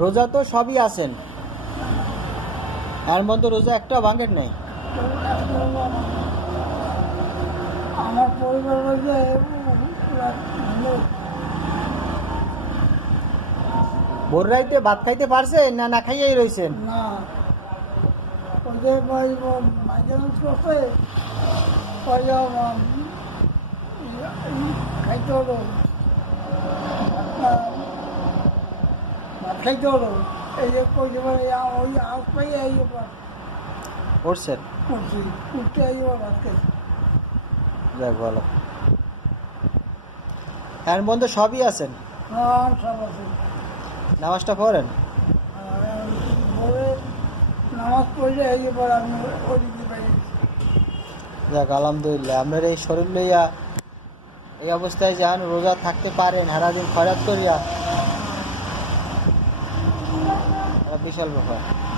রোজা তো সবই আছেন। এর মধ্যে রোজা একটা ভাঙের নেই। আমার পরিবার বলছে ভোর রাইতে ভাত খাইতে পারছেন না না খাইয়েই রয়েছেন না। ওদের মাইজেন্স করছে খাইতে হলো খাইতে এই যে কইতে পারে ওই আউট পাই এই করছেন করছি উঠতে এই ভাত খাইছি যাক ভালো মধ্যে সবই আছেন হ্যাঁ সব আছে নামাজটা পড়েন নামাজ পড়লে এই এবার আমি ওদিকে পাই যাক আলহামদুলিল্লাহ আপনার এই শরীর লইয়া এই অবস্থায় যান রোজা থাকতে পারেন সারাদিন খরাত করিয়া বিশাল ব্যাপার।